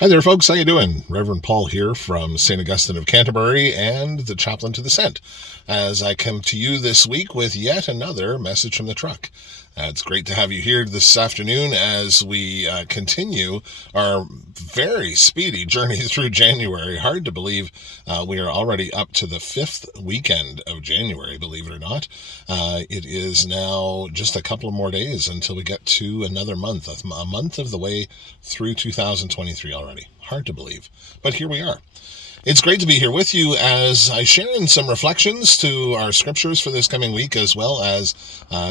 Hi there, folks. How you doing? Rev Paul here from St. Augustine of Canterbury and the Chaplain to the Sent, as I come to you this week with yet another message from the truck. It's great to have you here this afternoon as we continue our very speedy journey through January. Hard to believe we are already up to the 5th weekend of January, believe it or not. It is now just a couple of more days until we get to another month, a month of the way through 2023 already. Hard to believe, but here we are. It's great to be here with you as I share in some reflections to our scriptures for this coming week, as well as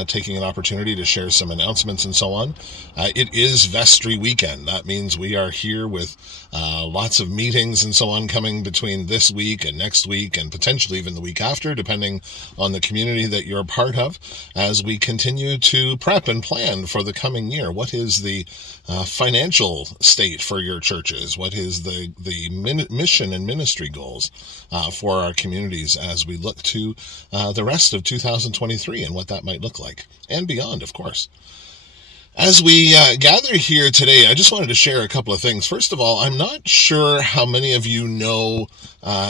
taking an opportunity to share some announcements and so on. It is vestry weekend. That means we are here with lots of meetings and so on coming between this week and next week and potentially even the week after, depending on the community that you're a part of, as we continue to prep and plan for the coming year. What is the financial state for your churches? What is the mission and ministry goals for our communities as we look to the rest of 2023 and what that might look like, and beyond, of course. As we gather here today, I just wanted to share a couple of things. First of all, I'm not sure how many of you know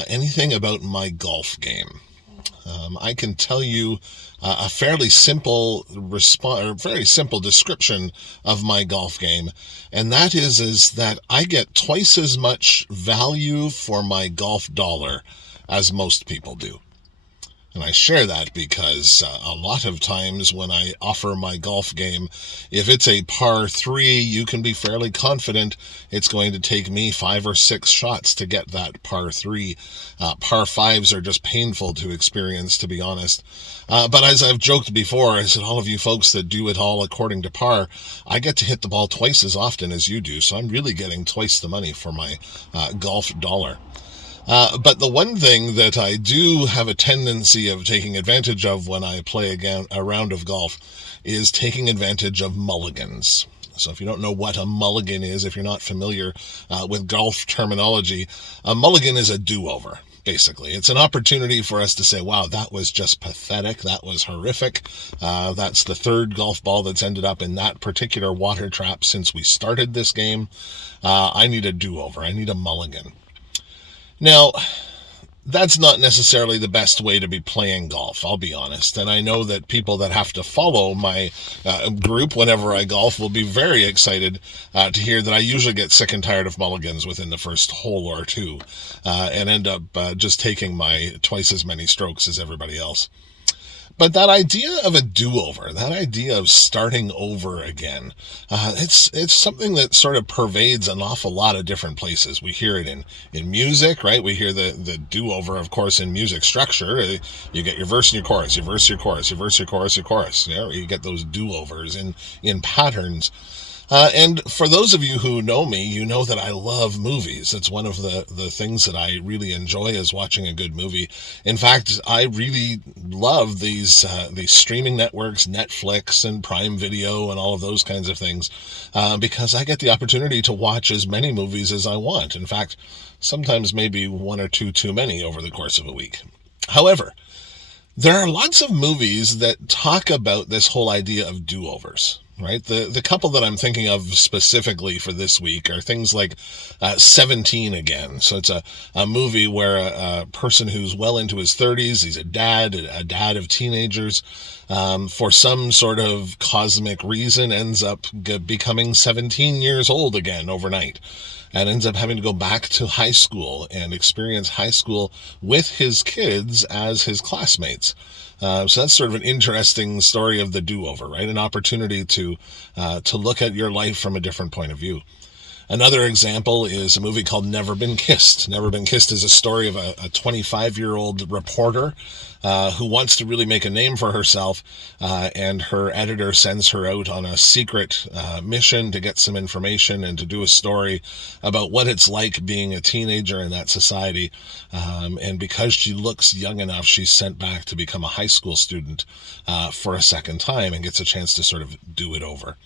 anything about my golf game. I can tell you a fairly simple very simple description of my golf game, and that is that I get twice as much value for my golf dollar as most people do. And I share that because a lot of times when I offer my golf game, if it's a par 3, you can be fairly confident it's going to take me 5 or 6 shots to get that par 3. Par 5s are just painful to experience, to be honest. But as I've joked before, I said, all of you folks that do it all according to par, I get to hit the ball twice as often as you do, so I'm really getting twice the money for my golf dollar. But the one thing that I do have a tendency of taking advantage of when I play a round of golf is taking advantage of mulligans. So if you don't know what a mulligan is, if you're not familiar with golf terminology, a mulligan is a do-over. Basically, it's an opportunity for us to say, wow, that was just pathetic. That was horrific. That's the third golf ball that's ended up in that particular water trap since we started this game. I need a do-over. I need a mulligan. Now, that's not necessarily the best way to be playing golf, I'll be honest. And I know that people that have to follow my group whenever I golf will be very excited to hear that I usually get sick and tired of mulligans within the first hole or two and end up just taking my twice as many strokes as everybody else. But that idea of a do-over, that idea of starting over again, it's something that sort of pervades an awful lot of different places. We hear it in music, right? We hear the do-over, of course, in music structure. You get your verse and your chorus, your verse, your chorus, your verse, your chorus, your chorus. You know, you get those do-overs in patterns. And for those of you who know me, you know that I love movies. It's one of the things that I really enjoy is watching a good movie. In fact, I really love these streaming networks, Netflix and Prime Video and all of those kinds of things, because I get the opportunity to watch as many movies as I want. In fact, sometimes maybe one or two too many over the course of a week. However, there are lots of movies that talk about this whole idea of do-overs. Right? The couple that I'm thinking of specifically for this week are things like 17 Again. So it's a movie where a person who's well into his 30s, he's a dad of teenagers, for some sort of cosmic reason ends up becoming 17 years old again overnight, and ends up having to go back to high school and experience high school with his kids as his classmates. So that's sort of an interesting story of the do-over, right? An opportunity to look at your life from a different point of view. Another example is a movie called Never Been Kissed. Never Been Kissed is a story of a 25-year-old reporter who wants to really make a name for herself, and her editor sends her out on a secret mission to get some information and to do a story about what it's like being a teenager in that society. And because she looks young enough, she's sent back to become a high school student for a second time and gets a chance to sort of do it over.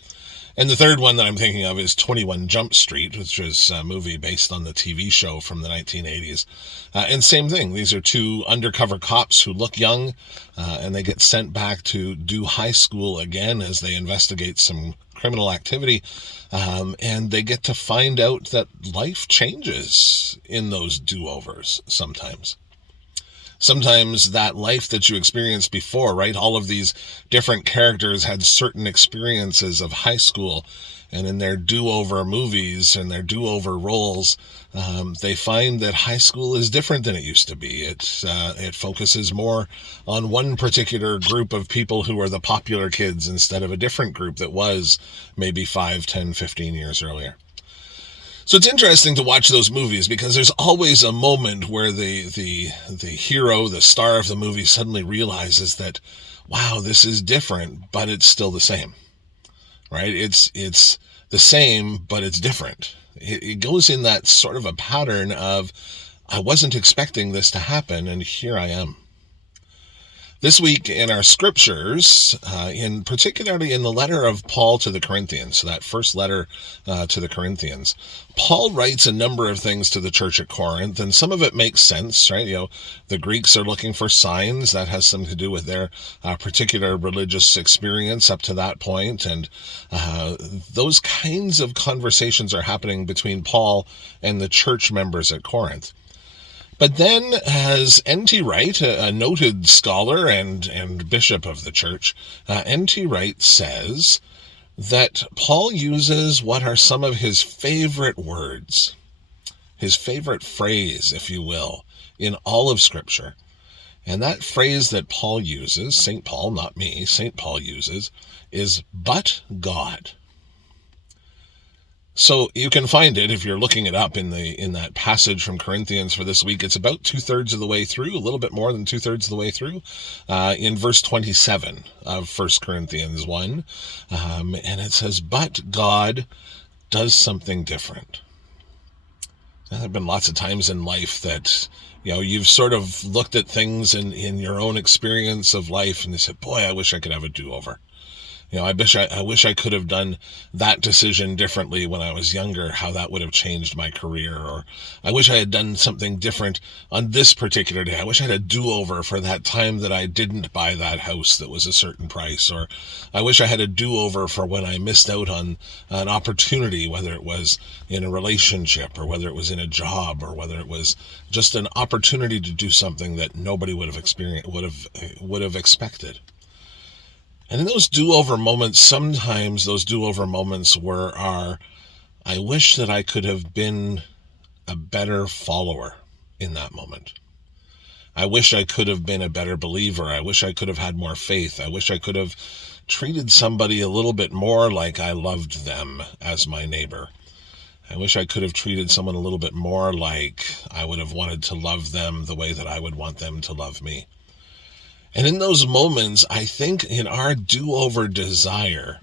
And the third one that I'm thinking of is 21 Jump Street, which was a movie based on the TV show from the 1980s. And same thing. These are two undercover cops who look young, and they get sent back to do high school again as they investigate some criminal activity. And they get to find out that life changes in those do-overs sometimes. Sometimes that life that you experienced before, right? All of these different characters had certain experiences of high school, and in their do-over movies and their do-over roles, they find that high school is different than it used to be. It focuses more on one particular group of people who are the popular kids instead of a different group that was maybe 5, 10, 15 years earlier. So it's interesting to watch those movies because there's always a moment where the hero, the star of the movie, suddenly realizes that, wow, this is different, but it's still the same, right? It's the same, but it's different. It goes in that sort of a pattern of, I wasn't expecting this to happen, and here I am. This week in our scriptures, particularly in the letter of Paul to the Corinthians, so that first letter to the Corinthians, Paul writes a number of things to the church at Corinth, and some of it makes sense, right? The Greeks are looking for signs. That has something to do with their particular religious experience up to that point, and those kinds of conversations are happening between Paul and the church members at Corinth. But then, as N.T. Wright, a noted scholar and bishop of the church, N.T. Wright says that Paul uses what are some of his favorite words, his favorite phrase, if you will, in all of Scripture. And that phrase that Paul uses, St. Paul, not me, St. Paul uses, is "but God." So you can find it if you're looking it up in that passage from Corinthians for this week. It's about 2/3 of the way through, a little bit more than 2/3 of the way through, in verse 27 of 1 Corinthians 1. And it says, "But God does something different." Now, there have been lots of times in life that, you've sort of looked at things in your own experience of life and you said, boy, I wish I could have a do-over. I wish I could have done that decision differently when I was younger, how that would have changed my career. Or I wish I had done something different on this particular day. I wish I had a do-over for that time that I didn't buy that house that was a certain price. Or I wish I had a do-over for when I missed out on an opportunity, whether it was in a relationship or whether it was in a job or whether it was just an opportunity to do something that nobody would have expected. And in those do-over moments, sometimes those do-over moments are, I wish that I could have been a better follower in that moment. I wish I could have been a better believer. I wish I could have had more faith. I wish I could have treated somebody a little bit more like I loved them as my neighbor. I wish I could have treated someone a little bit more like I would have wanted to love them the way that I would want them to love me. And in those moments, I think in our do-over desire,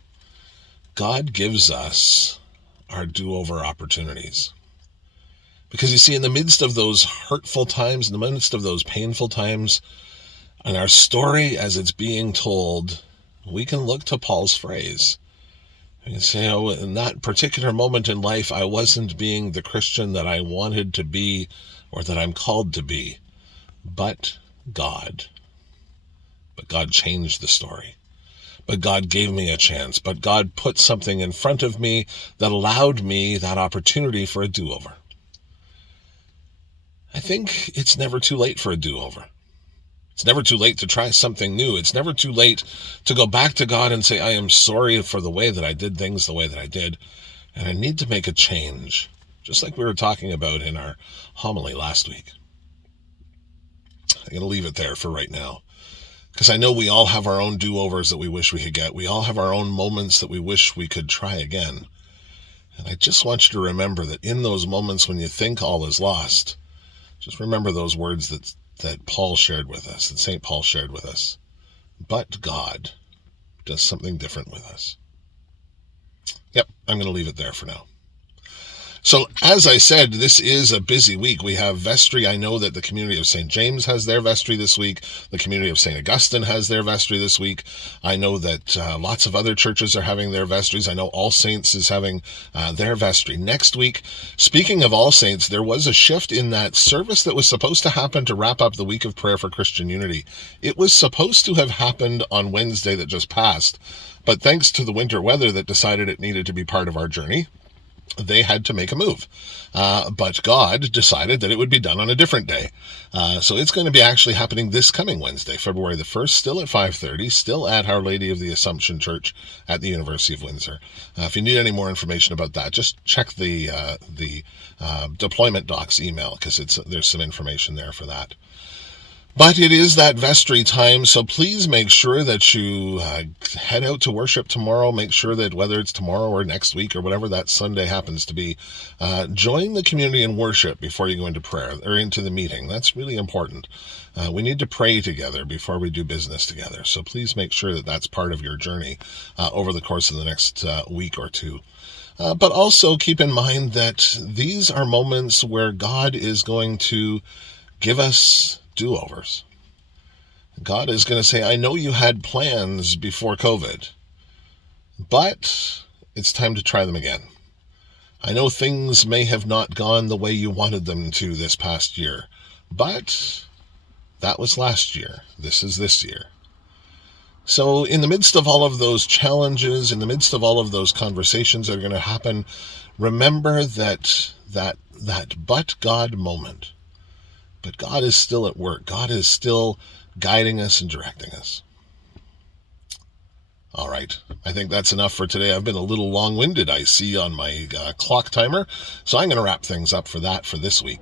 God gives us our do-over opportunities. Because you see, in the midst of those hurtful times, in the midst of those painful times, in our story as it's being told, we can look to Paul's phrase. We can say, in that particular moment in life, I wasn't being the Christian that I wanted to be or that I'm called to be, but God. But God changed the story. But God gave me a chance. But God put something in front of me that allowed me that opportunity for a do-over. I think it's never too late for a do-over. It's never too late to try something new. It's never too late to go back to God and say, I am sorry for the way that I did things the way that I did, and I need to make a change, just like we were talking about in our homily last week. I'm going to leave it there for right now. Because I know we all have our own do-overs that we wish we could get. We all have our own moments that we wish we could try again. And I just want you to remember that in those moments when you think all is lost, just remember those words that Paul shared with us, that St. Paul shared with us. But God does something different with us. Yep, I'm going to leave it there for now. So, as I said, this is a busy week. We have vestry. I know that the community of St. James has their vestry this week. The community of St. Augustine has their vestry this week. I know that lots of other churches are having their vestries. I know All Saints is having their vestry next week. Speaking of All Saints, there was a shift in that service that was supposed to happen to wrap up the week of prayer for Christian unity. It was supposed to have happened on Wednesday that just passed, but thanks to the winter weather that decided it needed to be part of our journey, they had to make a move. But God decided that it would be done on a different day. So it's going to be actually happening this coming Wednesday, February the 1st, still at 5:30, still at Our Lady of the Assumption Church at the University of Windsor. If you need any more information about that, just check the deployment docs email, because there's some information there for that. But it is that vestry time, so please make sure that you head out to worship tomorrow. Make sure that whether it's tomorrow or next week or whatever that Sunday happens to be, join the community in worship before you go into prayer or into the meeting. That's really important. We need to pray together before we do business together. So please make sure that that's part of your journey over the course of the next week or two. But also keep in mind that these are moments where God is going to give us do-overs. God is going to say, I know you had plans before COVID, but it's time to try them again. I know things may have not gone the way you wanted them to this past year, but that was last year. This is this year. So in the midst of all of those challenges, in the midst of all of those conversations that are going to happen, remember that but God moment. But God is still at work. God is still guiding us and directing us. All right. I think that's enough for today. I've been a little long-winded, I see, on my clock timer. So I'm going to wrap things up for this week.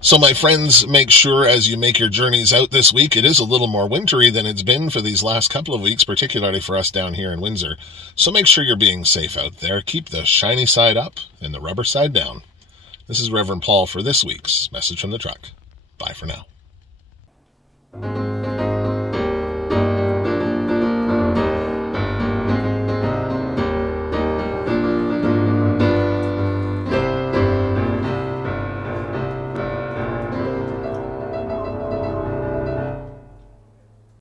So my friends, make sure as you make your journeys out this week, it is a little more wintry than it's been for these last couple of weeks, particularly for us down here in Windsor. So make sure you're being safe out there. Keep the shiny side up and the rubber side down. This is Rev Paul for this week's Message from the Truck. Bye for now.